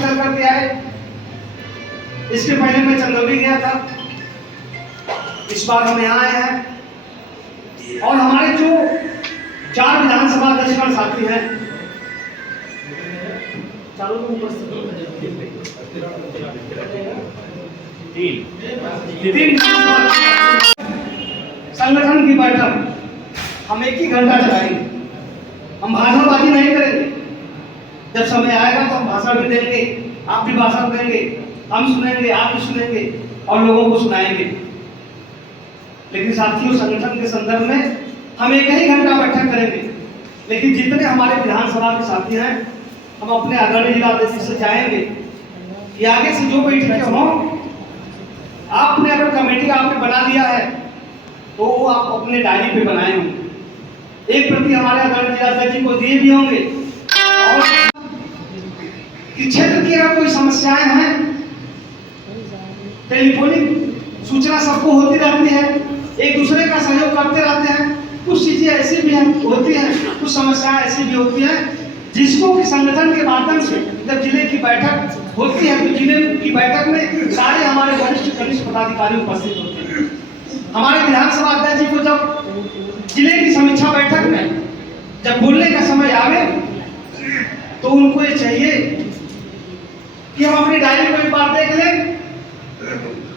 चल करके आए। इसके पहले मैं चंदौली गया था, इस बार हम यहाँ आए हैं। और हमारे जो 4 विधानसभा अध्यक्ष साथी हैं, तीन संगठन की बैठक हम 1 ही घंटा चलाएंगे। हम भाषणबाजी नहीं करेंगे। जब समय आएगा तो हम भाषण भी देंगे, आप भी भाषण देंगे, हम सुनेंगे, आप भी सुनेंगे और लोगों को सुनाएंगे। लेकिन साथियों, संगठन के संदर्भ में हम 1 ही घंटा बैठक करेंगे। लेकिन जितने हमारे विधानसभा के साथी हैं, हम अपने आदरणीय जिलाध्यक्ष से चाहेंगे कि आगे से जो बैठकें हों, आपने अगर कमेटी आपने बना लिया है तो वो आप अपने डायरी पे बनाए होंगे। एक प्रति हमारे आदरणीय जिलाध्यक्ष जी को दिए भी होंगे। और क्षेत्र की अगर कोई समस्याएं हैं, टेलीफोनिक सूचना सबको होती रहती है, एक दूसरे का सहयोग करते रहते हैं। कुछ चीजें ऐसी भी होती हैं, कुछ समस्याएं ऐसी भी होती हैं जिसको कि संगठन के माध्यम से जब जिले की बैठक होती है तो जिले की बैठक में सारे हमारे वरिष्ठ कनिष्ठ पदाधिकारी उपस्थित होते हैं। हमारे विधानसभा अध्यक्ष जी को जब जिले की समीक्षा बैठक में जब बोलने का समय आवे तो उनको ये चाहिए कि हम अपनी डायरी को एक बार देख लें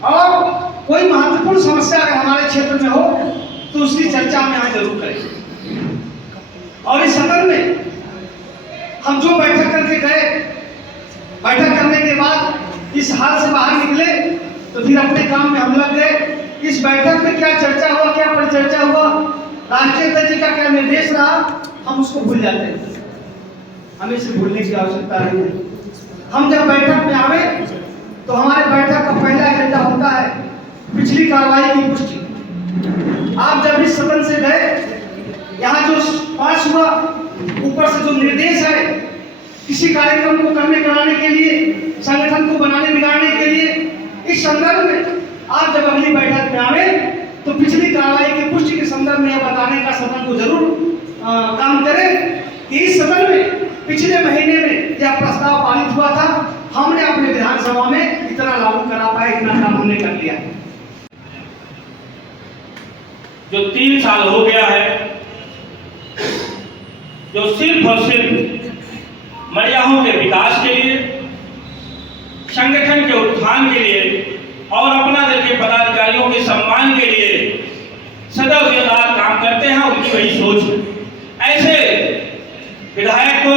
और कोई महत्वपूर्ण समस्या अगर हमारे क्षेत्र में हो तो उसकी चर्चा हम यहाँ जरूर करें। और इस सदन में हम जो बैठक करके गए, बैठक करने के बाद इस हाल से बाहर निकले तो फिर अपने काम में हम लग गए। इस बैठक में क्या चर्चा हुआ, क्या परिचर्चा हुआ, राष्ट्रीय अध्यक्ष जी का क्या निर्देश रहा, हम उसको भूल जाते हैं। हमें इसे भूलने की आवश्यकता नहीं है। हम जब बैठक में आवे तो हमारे बैठक का पहला एजेंडा होता है पिछली कार्रवाई की पुष्टि। आप जब इस सदन से गए, यहाँ जो पास हुआ, ऊपर से जो निर्देश है किसी कार्यक्रम को करने कराने के लिए, संगठन को बनाने बिगाड़ने के लिए, इस संदर्भ में आप जब अगली बैठक में आवे तो पिछली कार्रवाई की पुष्टि के संदर्भ में यह बताने का सदन को जरूर काम करें कि इस सदन में पिछले महीने में यह प्रस्ताव पारित हुआ था, हमने अपने विधानसभा में इतना लागू करा पाए, इतना काम हमने कर लिया। जो 3 साल हो गया है, जो सिर्फ और सिर्फ मड़ियाहों के विकास के लिए, संगठन के उत्थान के लिए और अपना दल के पदाधिकारियों के सम्मान के लिए सदैव दिन रात काम करते हैं, उनकी वही सोच है। ऐसे विधायक को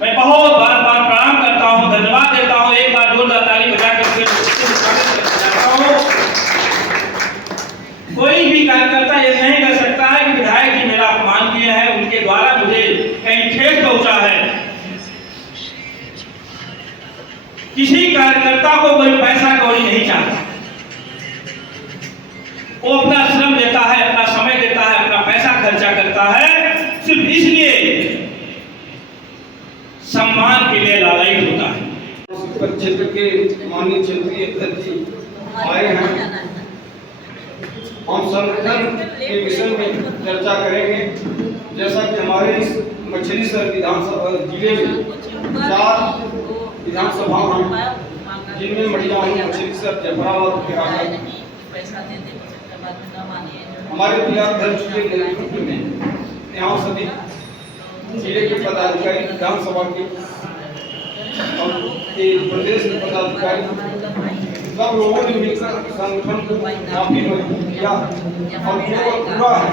मैं बहुत बार प्रणाम करता हूं, धन्यवाद देता हूं। एक बार जोरदार ताली बजा कर कोई भी कार्यकर्ता ये नहीं कर सकता है कि विधायक जी मेरा अपमान किए हैं, उनके द्वारा मुझे कहीं ठेस पहुंचा है। किसी कार्यकर्ता को कोई पैसा कौड़ी नहीं चाहता। वो अपना श्रम देता है, अपना समय देता है, अपना पैसा खर्चा करता है सिर्फ इसलिए सम्मान के लिए लालयित होता है। क्षेत्र के माननीय क्षेत्रीय अध्यक्ष जी आए हैं। हम संगठन के विषय में चर्चा करेंगे। जैसा कि हमारे इस मछलीशहर विधानसभा जिले में 4 विधानसभा हैं, जिनमें मड़ियाह, मछलीशहर, जफराबाद, केराला। हमारे जिलाध्यक्ष के नेतृत्व में यहाँ सभी जिले के पदाधिकारी, विधानसभा के और प्रदेश के पदाधिकारी, सब लोगों ने मिलकर संगठन को काफी मजबूत किया और पूरा है।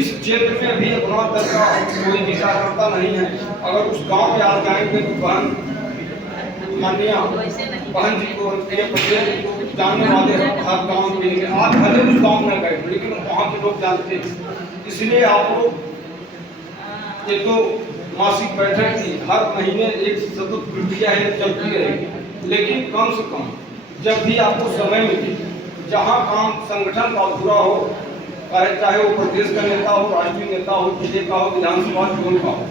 इस क्षेत्र में भी अपना दल का कोई भी कार्यकर्ता नहीं है। अगर उस गांव में आप जाएंगे तो माननीय बहन जी को, प्रदेश को जानने वाले हर गाँव में, आप भले उस गाँव में गए लेकिन वहाँ के लोग जानते हैं। इसलिए आप लोग ये तो मासिक बैठक की हर महीने एक सतत प्रक्रिया है, चलती रहेगी। लेकिन कम से कम जब भी आपको समय मिले, जहाँ काम संगठन का पूरा हो, चाहे वो प्रदेश का नेता हो, राष्ट्रीय नेता हो, जिले का हो, विधानसभा जोन का हो,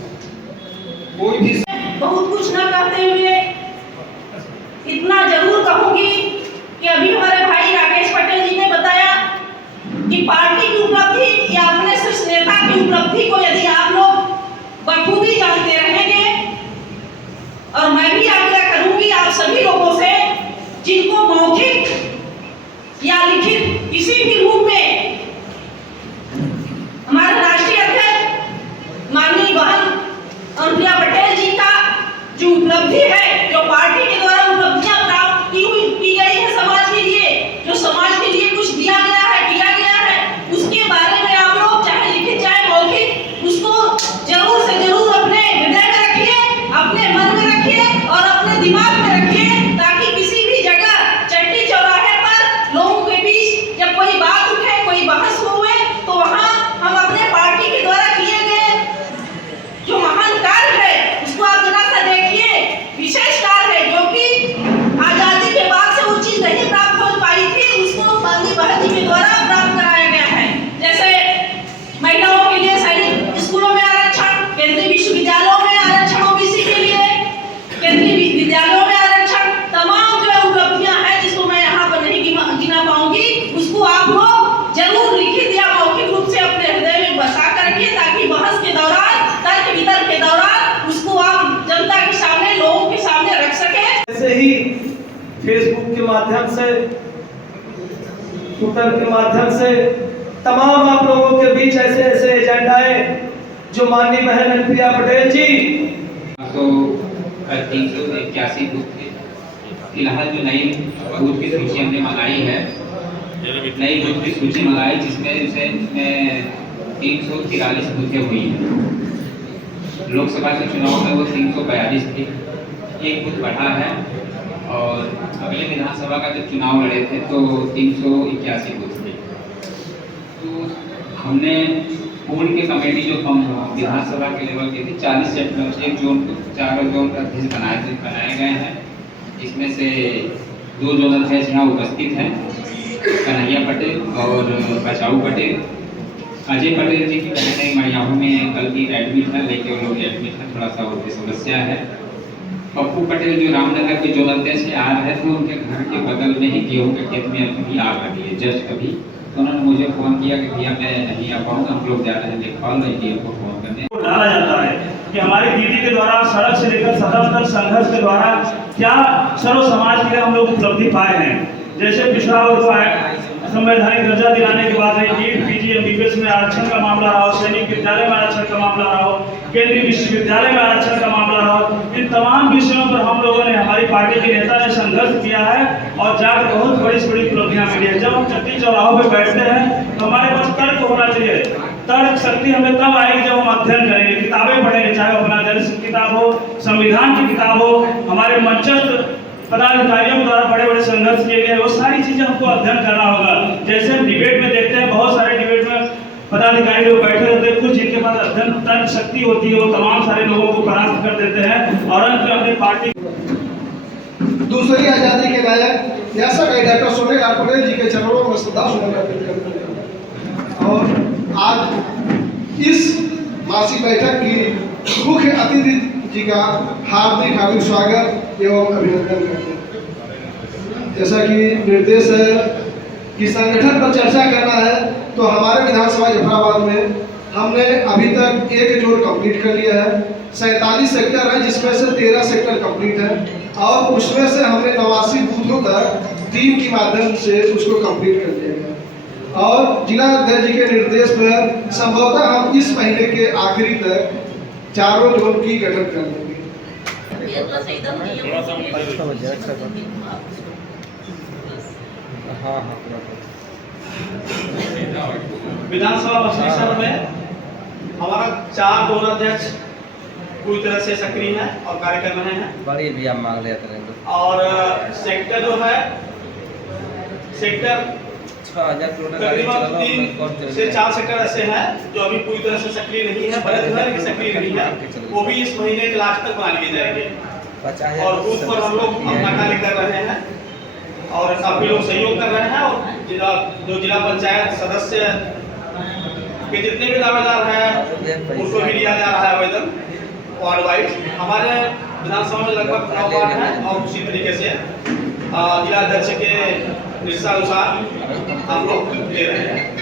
कोई भी बहुत कुछ न करते हुए इतना जरूर कहूंगी कि अभी हमारे भाई राकेश पटेल जी ने बताया कि पार्टी की उपलब्धि या अपने शीर्ष नेता की उपलब्धि को यदि आप लोग बखूबी जानते रहेंगे जी के द्वारा प्राप्त कराया गया है। जैसे महिलाओं के लिए सैनिक स्कूलों में आरक्षण, केंद्रीय विश्वविद्यालयों में आरक्षण ओबीसी के लिए, केंद्रीय विद्यालयों में आरक्षण, तमाम जो उपलब्धियां हैं जिसको मैं यहाँ पर नहीं गिना पाऊंगी, उसको आप लोग जरूर लिखित या मौखिक रूप से अपने हृदय में बसा कर रखिए, ताकि बहस के दौरान, तर्क वितर्क के दौरान उसको आप जनता के सामने, लोगों के सामने रख सके। ऐसे ही फेसबुक के माध्यम से, ट्विटर के माध्यम से तमाम आप लोगों के बीच ऐसे ऐसे एजेंडाएं जो माननीय बहन अनुप्रिया पटेल जी तो 381 बूथ थे। फिलहाल जो नई बूथ की सूची हमने मंगाई है, नई बूथ की सूची मंगाई जिसमें 343 बूथें हुई हैं। लोकसभा के चुनाव में वो 342 थी, एक बूथ बढ़ा है। और अगले विधानसभा का जब चुनाव लड़े थे तो 381 बूथ थे। तो हमने पूर्ण की कमेटी जो हम विधानसभा के लेवल की थी 40 सेक्टर, एक जोन को 4 जोन का अध्यक्ष बनाए गए हैं। इसमें से 2 जोन अध्यक्ष यहाँ उपस्थित हैं, कन्हैया पटेल और बचाऊ पटेल। अजय पटेल जी की बहन है मरियाहू में कल की एडमिट है, लेकिन वो लोग एडमिट है, थोड़ा सा उनकी समस्या है। पप्पू पटेल जो रामनगर के जोन अध्यक्ष आ रहे थे, उनके घर के बगल में ही गेहूं के खेत में अभी आग लगी है जस्ट अभी। तो उन्होंने मुझे फोन किया कि भैया मैं नहीं आ पाऊंगा, हम लोग जा रहे हैं लेखपाल डीएम को फोन करने। डाला जाता है कि हमारी दीदी के द्वारा सड़क से लेकर सदन तक संघर्ष के द्वारा क्या सर्व समाज के लिए हम लोग उपलब्धि पाए हैं। जैसे पिछड़ा वर्ग को संवैधानिक दर्जा दिलाने के बाद नीट पीजी एमबीबीएस में आरक्षण का मामला रहा हो, सैनिक विद्यालय में आरक्षण का मामला रहा हो, केंद्रीय विश्वविद्यालय में आरक्षण का मामला रहा हो, इन तमाम विषयों पर हम लोगों ने, हमारी पार्टी के नेता ने संघर्ष किया है और जाकर बहुत बड़ी उपलब्धियां मिली है। जब हम चक्की चौराहों पर बैठते हैं तो हमारे पास तर्क होना चाहिए। तर्क शक्ति हमें तब आएगी जब हम अध्ययन करेंगे, किताबें पढ़ेंगे, चाहे अपना दर्श की किताब हो, संविधान की किताब हो, हमारे मंचस्थ पदाधिकारियों के द्वारा बड़े बड़े संघर्ष किए गए, वो सारी चीजें हमको अध्ययन करना होगा। जैसे हम डिबेट में देखते हैं, बहुत सारे डिबेट में पदाधिकारी लोग बैठे रहते हैं, कुछ जिनके पास अध्ययन तर्क शक्ति होती है वो तमाम सारे लोगों को परास्त कर देते हैं और अंत में अपनी पार्टी। दूसरी आजादी के नायक ऐसा कई डॉक्टर सोनेलाल पटेल जी के चरणों में श्रद्धा सुमन अर्पित करते हैं। और आज इस मासिक बैठक की मुख्य अतिथि जी का हार्दिक हार्दिक स्वागत एवं अभिनंदन करते हैं। जैसा कि निर्देश है कि संगठन पर चर्चा करना है, तो हमारे विधानसभा जफराबाद में हमने अभी तक 1 जोन कंप्लीट कर लिया है। 47 सेक्टर है, जिसमें से 13 सेक्टर कंप्लीट है और उसमें से हमने 89 बूथों तक टीम के माध्यम से उसको कंप्लीट कर लिया गया। और जिला अध्यक्ष जी के निर्देश पर संभवतः हम इस महीने के आखिरी तक 4 जोन की गठन कर देंगे। विधानसभा परिसर में हमारा 4 जोन अध्यक्ष पूरी तरह से सक्रिय है और कार्य कर रहे हैं। बड़ी भी आप मांग लेते हैं। और सेक्टर जो है, सेक्टर 6000 किलोमीटर तकरीबन 3 से 4 सेक्टर ऐसे हैं जो अभी पूरी तरह से सक्रिय नहीं है, बड़े जो है लेकिन सक्रिय नहीं है, वो भी इस महीने के लास्ट तक बना लिए जाएंगे। और उस पर हम लोग अपना कार्य कर रहे हैं और काफी लोग सहयोग कर रहे हैं। और जिला पंचायत सदस्य के जितने भी दावेदार हैं उनको भी लिया जा रहा है आवेदन वार्ड वाइज। हमारे विधानसभा में लगभग 9 वार्ड हैं और उसी तरीके से जिला अध्यक्ष के निर्देशानुसार हम लोग ले रहे हैं।